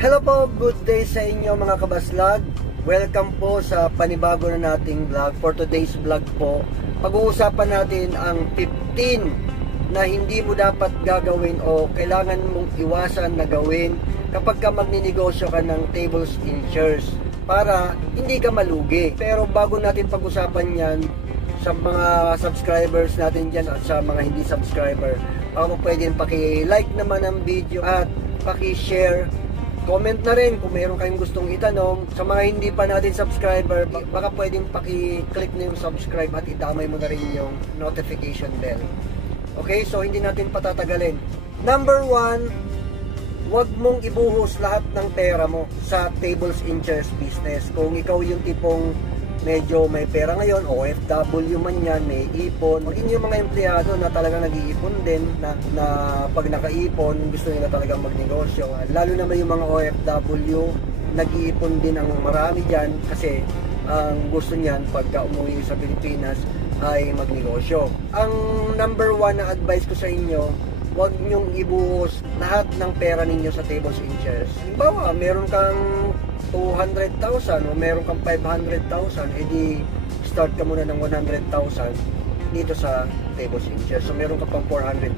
Hello po, good day sa inyo mga kabaslag. Welcome po sa panibago na nating vlog. For today's vlog po, pag-uusapan natin ang 15 na hindi mo dapat gagawin o kailangan mong iwasan na gawin kapag ka magninegosyo ka ng tables and chairs para hindi ka malugi. Pero bago natin pag-usapan yan, sa mga subscribers natin dyan at sa mga hindi subscriber, baka pwede paki-like naman ang video at paki-share. Comment na rin kung mayroon kayong gustong itanong. Sa mga hindi pa natin subscriber, baka pwedeng paki-click na yung subscribe at idamay mo na rin yung notification bell. Okay, so hindi natin patatagalin. Number 1, huwag mong ibuhos lahat ng pera mo sa tables and chairs business. Kung ikaw yung tipong medyo may pera ngayon, OFW man yan, may ipon. Kung yung mga empleyado na talagang nag-iipon din, na pag nakaipon, gusto nila talagang magnegosyo. Lalo naman yung mga OFW, nag-iipon din ang marami dyan kasi ang gusto niyan pagka umuwi sa Pilipinas ay magnegosyo. Ang number 1 na advice ko sa inyo, huwag nyong ibuhos lahat ng pera ninyo sa tables and chairs. Halimbawa, meron kang 200,000 o meron kang 500,000, edi start ka muna ng 100,000 dito sa tables and chairs. So meron ka pang 400,000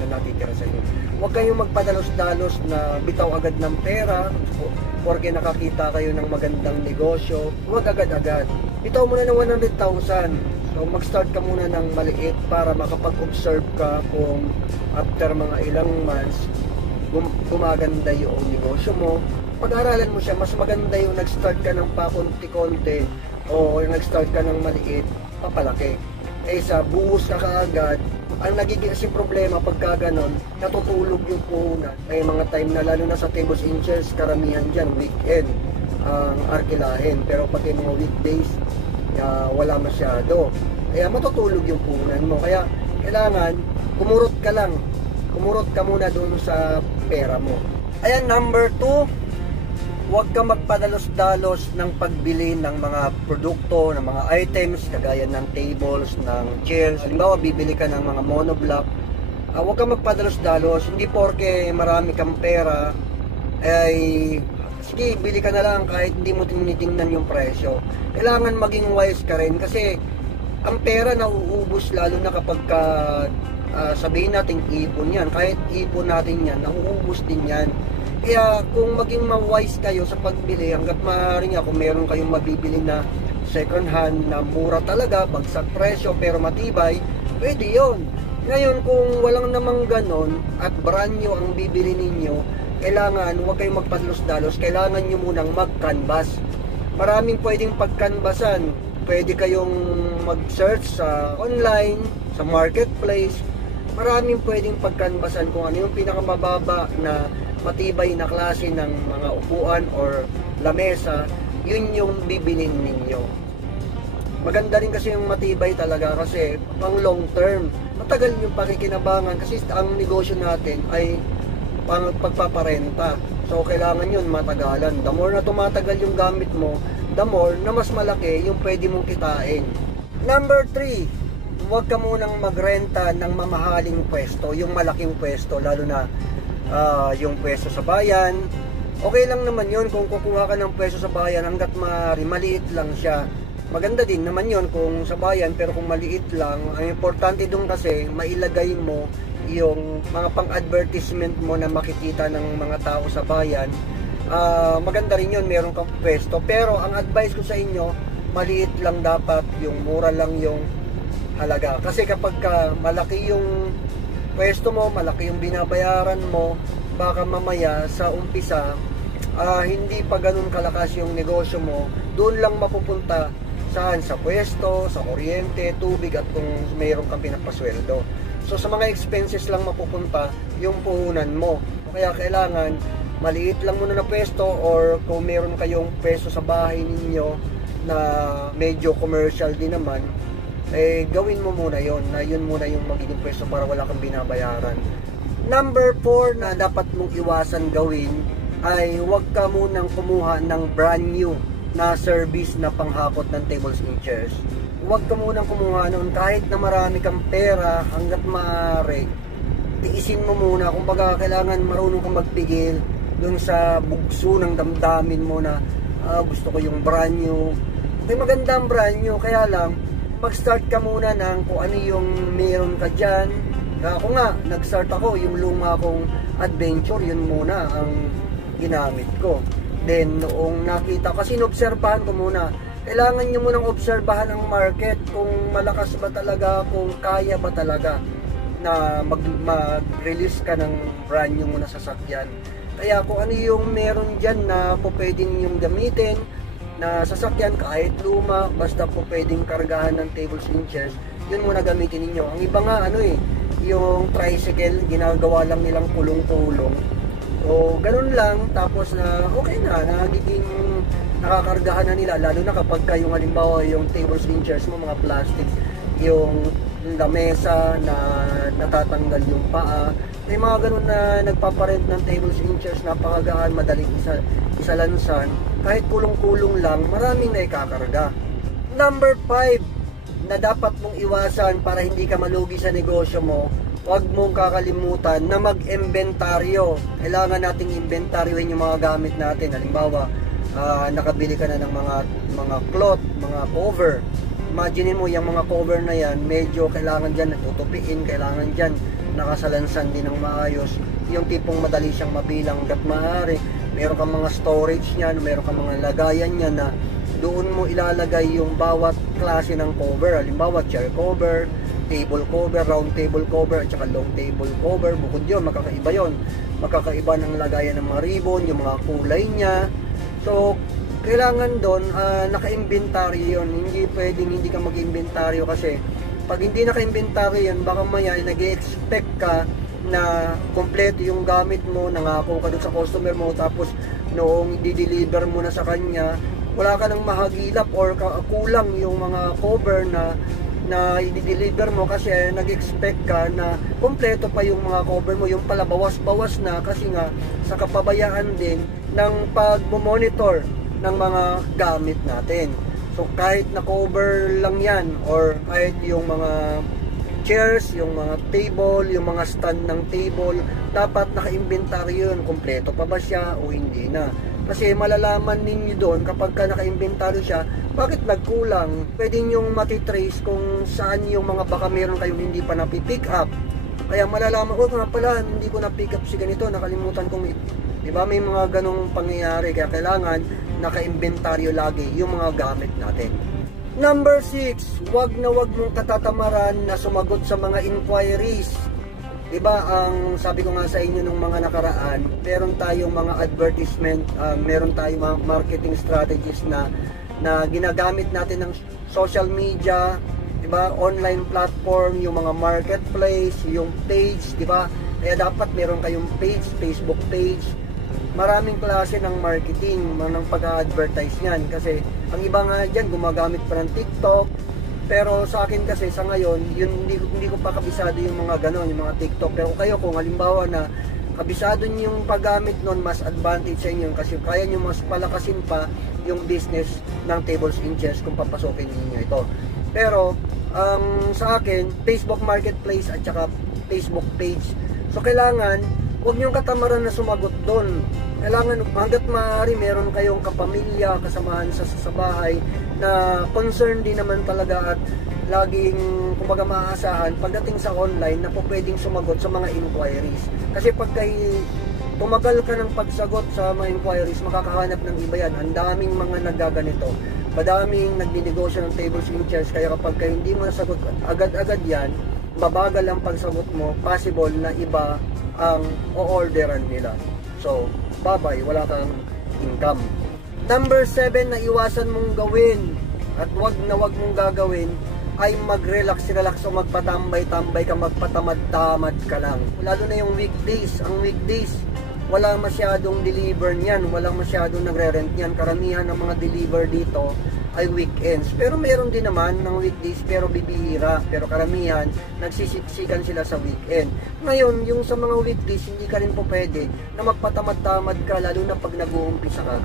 na natitira sa inyo. Huwag kayong magpadalos-dalos na bitaw agad ng pera porque nakakita kayo ng magandang negosyo. Huwag agad-agad. Bitaw muna ng 100,000. So mag-start ka muna ng maliit para makapag-observe ka kung after mga ilang months gumaganda yung negosyo mo. Pag-aralan mo siya, mas maganda yung nag-start ka ng pakunti-konti o yung nag-start ka ng maliit, papalaki. Eh sa buhos ka kaagad, ang nagiging kasing problema pagka ganon, natutulog yung puhunan. May mga time na lalo na sa tables and chairs, karamihan dyan, weekend ang arkilahin. Pero pati mga weekdays, wala masyado. Kaya matutulog yung puhunan mo. Kaya kailangan, kumurot ka lang. Kumurot ka muna doon sa pera mo. Ayan, number 2, huwag ka magpadalos-dalos ng pagbili ng mga produkto, ng mga items, kagaya ng tables, ng chairs. Halimbawa, bibili ka ng mga monoblock. Huwag ka magpadalos-dalos. Hindi porke marami kang pera, ay sige, bili ka na lang kahit hindi mo tinitingnan yung presyo. Kailangan maging wise ka rin kasi ang pera nauubos lalo na kapag sabihin natin ipon yan. Kahit ipon natin yan, nauubos din yan. Kaya kung maging ma-wise kayo sa pagbili, hanggat maaari nga kung meron kayong mabibili na second hand na mura talaga, bagsak presyo pero matibay, pwede yon. Ngayon kung walang namang ganon at brand new ang bibili ninyo, kailangan huwag kayong magpadalos-dalos, kailangan nyo munang mag-canvas. Maraming pwedeng pag-canvasan. Pwede kayong mag-search sa online, sa marketplace. Maraming pwedeng pag-canvasan kung ano yung pinakamababa na matibay na klase ng mga upuan or lamesa, yun yung bibilin ninyo. Maganda rin kasi yung matibay talaga kasi pang long term. Matagal yung pakikinabangan kasi ang negosyo natin ay pang pagpaparenta. So kailangan yun matagalan. The more na tumatagal yung gamit mo, the more na mas malaki yung pwede mong kitain. Number 3, huwag ka munang magrenta ng mamahaling pwesto, yung malaking pwesto, lalo na yung pwesto sa bayan. Okay lang naman yun kung kukuha ka ng pwesto sa bayan hanggat maliit lang siya. Maganda din naman yun kung sa bayan, pero kung maliit lang, ang importante dun kasi mailagay mo yung mga pang-advertisement mo na makikita ng mga tao sa bayan. Maganda rin yun, meron kang pwesto. Pero ang advice ko sa inyo, maliit lang dapat, yung mura lang yung halaga. Kasi kapag malaki yung pwesto mo, malaki yung binabayaran mo, baka mamaya sa umpisa hindi pa ganun kalakas yung negosyo mo, doon lang mapupunta saan? Sa pwesto, sa kuryente, tubig at kung mayroon kang pinapasweldo. So sa mga expenses lang mapupunta yung puhunan mo. Kaya kailangan maliit lang muna na pwesto, or kung meron kayong pwesto sa bahay ninyo na medyo commercial din naman, gawin mo muna yon, na yun muna yung magiging pwesto para wala kang binabayaran. Number 4 na dapat mong iwasan gawin ay huwag ka munang kumuha ng brand new na service na panghakot ng tables and chairs. Huwag ka munang kumuha noon kahit na marami kang pera, hanggat maaari tiisin mo muna. Kung baga kailangan marunong kang magpigil, dun sa bugso ng damdamin mo na gusto ko yung brand new. May magandang brand new, kaya lang mag-start ka muna ng kung ano yung meron ka dyan. Ako nga, nag-start ako, yung luma kong adventure, yun muna ang ginamit ko. Then, noong nakita, kasi inobserbahan ko muna, kailangan nyo munang obserbahan ang market, kung malakas ba talaga, kung kaya ba talaga na mag-release ka ng brand new mo na sasakyan. Kaya kung ano yung meron dyan na po pwedeng yung gamitin na sasakyan, kahit luma, basta po pwedeng kargahan ng tables and chairs, yun muna gamitin ninyo. Ang iba nga yung tricycle, ginagawa lang nilang kulong-kulong. O ganun lang, tapos na okay na, nagiging nakakargahan na nila, lalo na kapag yung halimbawa yung tables and chairs mo, mga plastic, yung lamesa na natatanggal yung paa. May mga ganun na nagpaparent ng tables and chairs, napakagaan, madaling isalansan. Kahit kulong-kulong lang, maraming naikakarga. Number 5 na dapat mong iwasan para hindi ka malugi sa negosyo mo, huwag mong kakalimutan na mag-inventaryo. Kailangan nating inventaryohin yung mga gamit natin. Halimbawa, nakabili ka na ng mga cloth, mga cover. Imagine mo yung mga cover na yan, medyo kailangan dyan tutupiin, kailangan dyan nakasalansan din ng maayos. Yung tipong madali siyang mabilang hanggat maaari. Meron kang mga storage niyan, meron kang mga lagayan niyan na doon mo ilalagay yung bawat klase ng cover. Halimbawa, chair cover, table cover, round table cover, at saka long table cover. Bukod yun, makakaiba yun. Makakaiba ng lagayan ng mga ribbon, yung mga kulay niya. So, kailangan doon, naka-inventaryo yun. Hindi pwedeng hindi ka mag-inventaryo kasi pag hindi naka-inventaryo yun, baka maya nag-expect ka na kompleto yung gamit mo, nangako ka doon sa customer mo, tapos noong i-deliver mo na sa kanya, wala ka nang mahagilap or kulang yung mga cover na i-deliver mo kasi nag-expect ka na kompleto pa yung mga cover mo, yung pala bawas-bawas na kasi nga sa kapabayaan din ng pag-monitor ng mga gamit natin. So kahit na cover lang yan or kahit yung mga chairs, yung mga table, yung mga stand ng table, dapat naka-inventaryo yun, kompleto pa ba siya o hindi na. Kasi malalaman ninyo doon kapag ka naka-inventaryo siya, bakit nagkulang. Pwede nyong matitrace kung saan yung mga baka meron kayong hindi pa napipick up. Kaya malalaman ko nga pala, hindi ko na-pick up si ganito, nakalimutan kong diba, may mga ganong pangyayari. Kaya kailangan naka-inventaryo lagi yung mga gamit natin. Number 6, wag na wag mong katatamaran na sumagot sa mga inquiries. Diba, ang sabi ko nga sa inyo nung mga nakaraan, meron tayong mga advertisement, meron tayong mga marketing strategies na ginagamit natin ng social media, diba, online platform, yung mga marketplace, yung page, diba? Kaya dapat meron kayong page, Facebook page. Maraming klase ng marketing, ng pag-advertise niyan. Kasi ang iba nga dyan, gumagamit pa ng TikTok. Pero sa akin kasi sa ngayon, yun, hindi ko pa kabisado yung mga ganon, yung mga TikTok. Pero kayo kung halimbawa na kabisado nyo yung paggamit nun, mas advantage sa inyo kasi kaya nyo mas palakasin pa yung business ng tables and chairs kung papasokin niyo ito. Pero sa akin, Facebook Marketplace at saka Facebook page. So kailangan huwag niyong katamaran na sumagot doon. Kailangan hanggat maaari meron kayong kapamilya, kasamahan sa bahay na concerned din naman talaga at laging kumbaga maaasahan pagdating sa online na po pwedeng sumagot sa mga inquiries. Kasi pag tumagal ka ng pagsagot sa mga inquiries, makakahanap ng iba yan. Ang daming mga nagaganito. Madaming nagdinegosyo ng tables and chairs, kaya kapag hindi mo nasagot agad-agad yan, babagal ang pagsagot mo, possible na iba ang o-orderan nila. So, bye-bye, wala kang income. Number 7 na iwasan mong gawin at wag na wag mong gagawin ay mag-relax-relax o magpatambay-tambay ka, magpatamad-tamad ka lang. Lalo na yung weekdays. Ang weekdays, wala masyadong deliver niyan, walang masyadong nagre-rent niyan. Karamihan ng mga deliver dito ay weekends. Pero meron din naman ng weekdays pero bibihira. Pero karamihan, nagsisiksikan sila sa weekend. Ngayon, yung sa mga weekdays, hindi ka rin po pwede na magpatamad-tamad ka lalo na pag nag-uumpisa ka.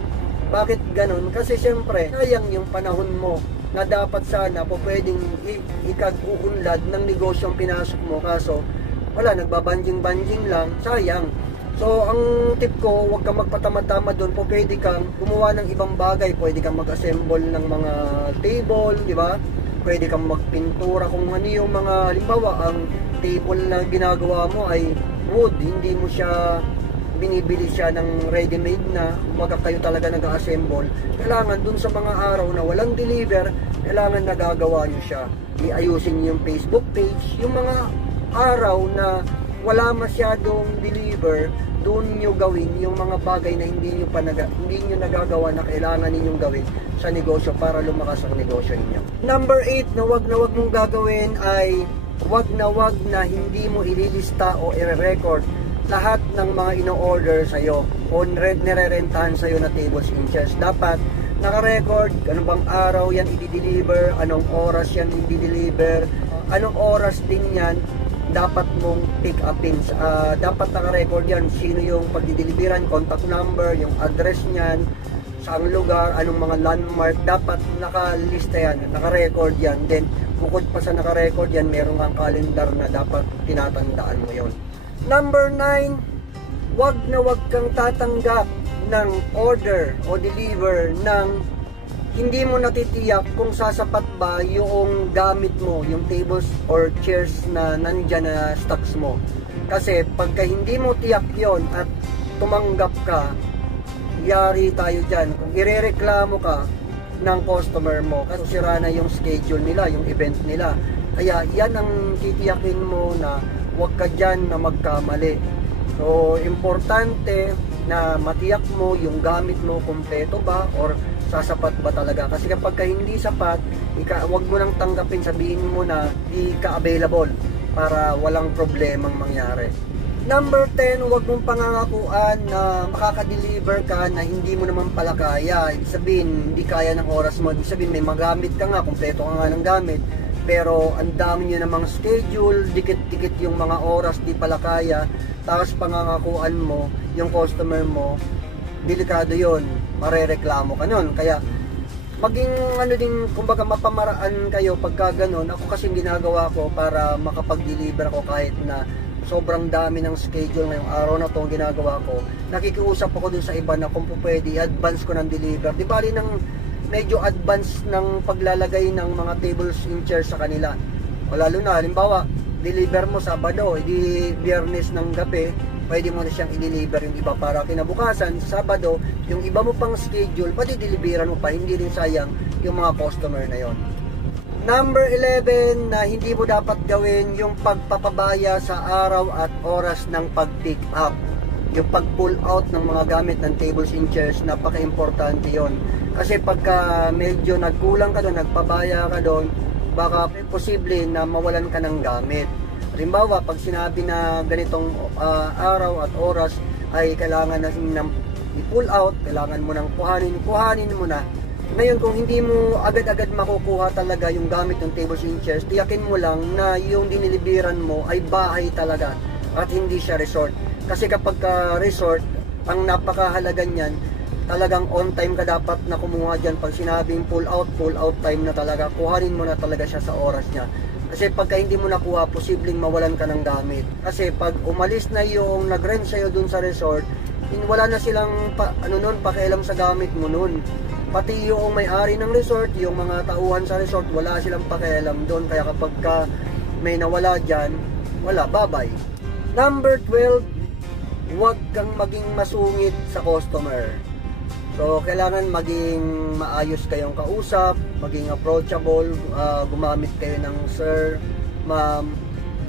Bakit ganun? Kasi syempre, sayang yung panahon mo na dapat sana po pwedeng ikag-uunlad ng negosyong pinasok mo. Kaso, wala, nagbabanjing-banjing lang. Sayang. So, ang tip ko, huwag kang magpatamad-tamad doon. Po, pwede kang gumawa ng ibang bagay. Pwede kang mag-assemble ng mga table, di ba? Pwede kang magpintura kung ano yung mga, halimbawa, ang table na ginagawa mo ay wood. Hindi mo siya binibili siya ng ready-made na, kumbaga kayo talaga nag-assemble. Kailangan dun sa mga araw na walang deliver, kailangan nagagawa nyo siya. Iayusin nyo yung Facebook page. Yung mga araw na wala masyadong deliver, doon nyo gawin yung mga bagay na hindi nyo nagagawa na kailangan ninyong gawin sa negosyo para lumakas ang negosyo ninyo. Number 8 na wag mong gagawin ay wag na hindi mo ililista o i-record lahat ng mga ino-order sa'yo o nire-rentahan sa'yo na tables and chairs. Dapat naka-record anong bang araw yan i-deliver, anong oras yan i-deliver, anong oras din yan dapat mong pick upin. Dapat naka-record yan, sino yung pagdideliveran, contact number, yung address niyan, saang lugar, anong mga landmark, dapat nakalista yan, naka-record yan. Then bukod pa sa naka-record yan, meron kang calendar na dapat tinatandaan mo yon. Number 9, wag kang tatanggap ng order o deliver ng hindi mo natitiyak kung sasapat ba yung gamit mo, yung tables or chairs na nandyan na stocks mo. Kasi pagka hindi mo tiyak yon at tumanggap ka, yari tayo dyan. Kung irereklamo ka ng customer mo, kasi sira na yung schedule nila, yung event nila. Kaya yan ang titiyakin mo na huwag ka dyan na magkamali. So, importante na matiyak mo yung gamit mo kompleto ba or sasapat ba talaga. Kasi kapag hindi sapat, huwag mo nang tanggapin, sabihin mo na di ka available para walang problemang mangyari. Number 10, huwag mong pangangakuan na makaka-deliver ka na hindi mo naman pala kaya. Ibig sabihin, hindi kaya ng oras mo. Ibig sabihin, may magamit ka nga, kompleto ka nga ng gamit. Pero ang dami nyo namang schedule, dikit-dikit yung mga oras, di pala kaya. Tapos pangangakuan mo, yung customer mo, delikado yon, marereklamo ka nun. Kaya maging din, kumbaga mapamaraan kayo pagka ganun. Ako kasi ginagawa ko para makapag-deliver ako kahit na sobrang dami ng schedule ngayong araw na to ang ginagawa ko. Nakikiusap ako dun sa iba na kung pwede, advance ko ng deliver. Di bali ng medyo advance ng paglalagay ng mga tables and chairs sa kanila. O lalo na, halimbawa, deliver mo Sabado, hindi Biyernes ng gabi, pwede mo na siyang i-deliver yung iba para kinabukasan, Sabado, yung iba mo pang schedule, pati deliveran mo pa, hindi rin sayang yung mga customer na yon. Number 11 na hindi mo dapat gawin yung pagpapabaya sa araw at oras ng pag-pick up. Yung pag-pull out ng mga gamit ng tables and chairs, napaka-importante yon. Kasi pagka medyo nagkulang ka doon, nagpabaya ka doon, baka posible na mawalan ka ng gamit. Halimbawa, pag sinabi na ganitong araw at oras ay kailangan na i-pull out, kailangan mo nang kuhanin mo na. Ngayon, kung hindi mo agad-agad makukuha talaga yung gamit ng tables and chairs, tiyakin mo lang na yung diniliberan mo ay bahay talaga at hindi siya resort. Kasi kapag resort, ang napakahalaga niyan, talagang on time ka dapat na kumuha dyan. Pag sinabing pull out time na talaga, kuhanin mo na talaga siya sa oras niya. Kasi pagka hindi mo nakuha, posibleng mawalan ka ng gamit. Kasi pag umalis na yung nag-rent sa'yo dun sa resort, wala na silang pakialam sa gamit mo nun. Pati yung may-ari ng resort, yung mga tauhan sa resort, wala silang pakialam dun. Kaya kapag may nawala dyan, wala, bye-bye. Number 12, huwag kang maging masungit sa customer. So, kailangan maging maayos kayong kausap, maging approachable, gumamit kayo ng sir, ma'am.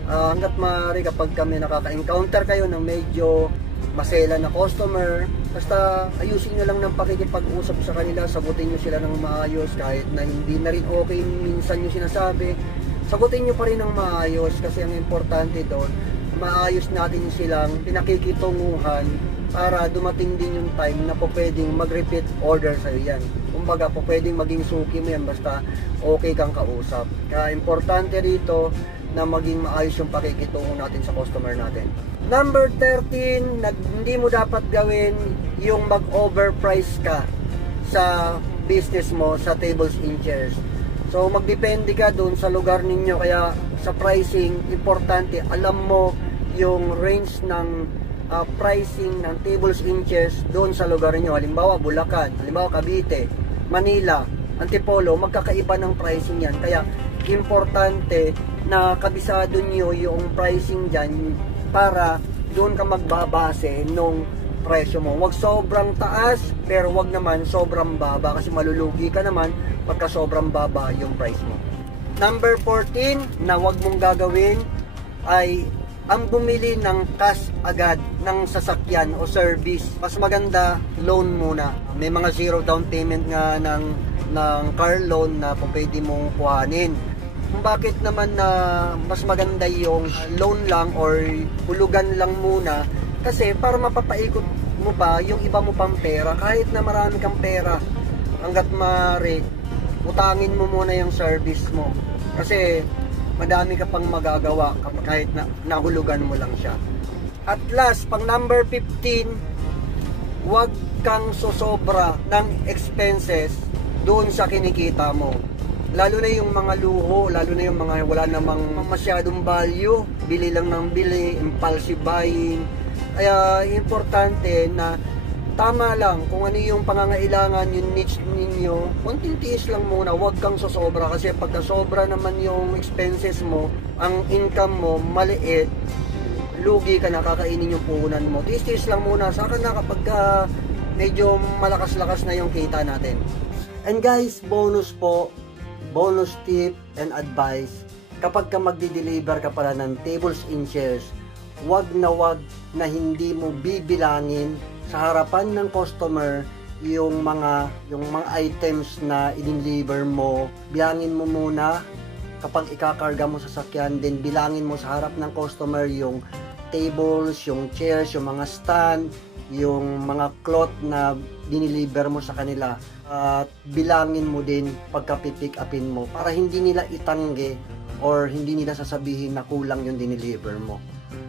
Hanggat maaari kapag kami nakaka-encounter kayo ng medyo masela na customer, basta ayusin nyo lang ng pakikipag-usap sa kanila, sagutin nyo sila ng maayos, kahit na hindi na rin okay minsan nyo sinasabi, sagutin nyo pa rin ng maayos kasi ang importante doon, maayos natin silang pinakikitunguhan para dumating din yung time na po pwedeng mag-repeat order sa'yo yan. Kumbaga po pwedeng maging suki mo yan basta okay kang kausap. Kaya importante rito na maging maayos yung pakikitungo natin sa customer natin. Number 13, hindi mo dapat gawin yung mag-overprice ka sa business mo, sa tables and chairs. So magdepende ka doon sa lugar ninyo, kaya sa pricing, importante, alam mo yung range ng pricing ng tables inches doon sa lugar niyo. Halimbawa Bulacan, halimbawa Cavite, Manila, Antipolo, magkakaiba ng pricing yan. Kaya importante na kabisado niyo yung pricing dyan para doon ka magbabase nung presyo mo. Huwag sobrang taas, pero huwag naman sobrang baba kasi malulugi ka naman pagka sobrang baba yung price mo. Number 14 na huwag mong gagawin ay ang bumili ng cash agad ng sasakyan o service. Mas maganda loan muna. May mga zero down payment nga ng car loan na pwede mong kuhanin. Kung bakit naman na mas maganda yung loan lang or hulugan lang muna, kasi para mapapaikot mo pa yung iba mo pang pera. Kahit na marami kang pera, hanggat maaari, utangin mo muna yung service mo. Kasi madami ka pang magagawa kahit na nahulugan mo lang siya. At last, pang number 15, huwag kang sosobra ng expenses doon sa kinikita mo. Lalo na yung mga luho, lalo na yung mga wala namang masyadong value, bili lang ng bili, impulsive buying. Kaya importante na tama lang kung ano yung pangangailangan, yung needs ninyo, konting tiis lang muna, huwag kang sosobra. Kasi pagka sobra naman yung expenses mo, ang income mo maliit, lugi ka na, kakainin yung puhunan mo. Tiis-tiis lang muna, saka na kapag medyo malakas-lakas na yung kita natin. And guys, bonus tip and advice, kapag ka magdi-deliver ka pala ng tables and chairs, wag na hindi mo bibilangin sa harapan ng customer yung mga items na i-deliver mo. Bilangin mo muna kapag ikakarga mo sa sasakyan, then bilangin mo sa harap ng customer yung tables, yung chairs, yung mga stand, yung mga cloth na diniliver mo sa kanila. At bilangin mo din pagka pick upin mo para hindi nila itangge or hindi nila sasabihin na kulang yung diniliver mo.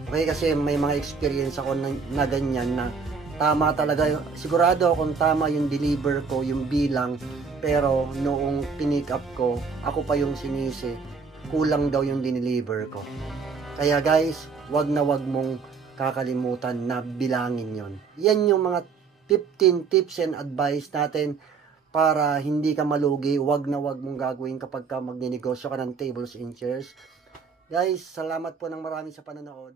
Okay, kasi may mga experience ako na ganyan na tama talaga, sigurado akong tama yung deliver ko, yung bilang, pero noong pinick up ko, ako pa yung sinisi, kulang daw yung dineliver ko. Kaya guys, wag mong kakalimutan na bilangin yon. Yan yung mga 15 tips and advice natin para hindi ka malugi. Wag mong gagawin kapag ka magninegosyo ka ng tables and chairs. Guys, salamat po ng marami sa panonood.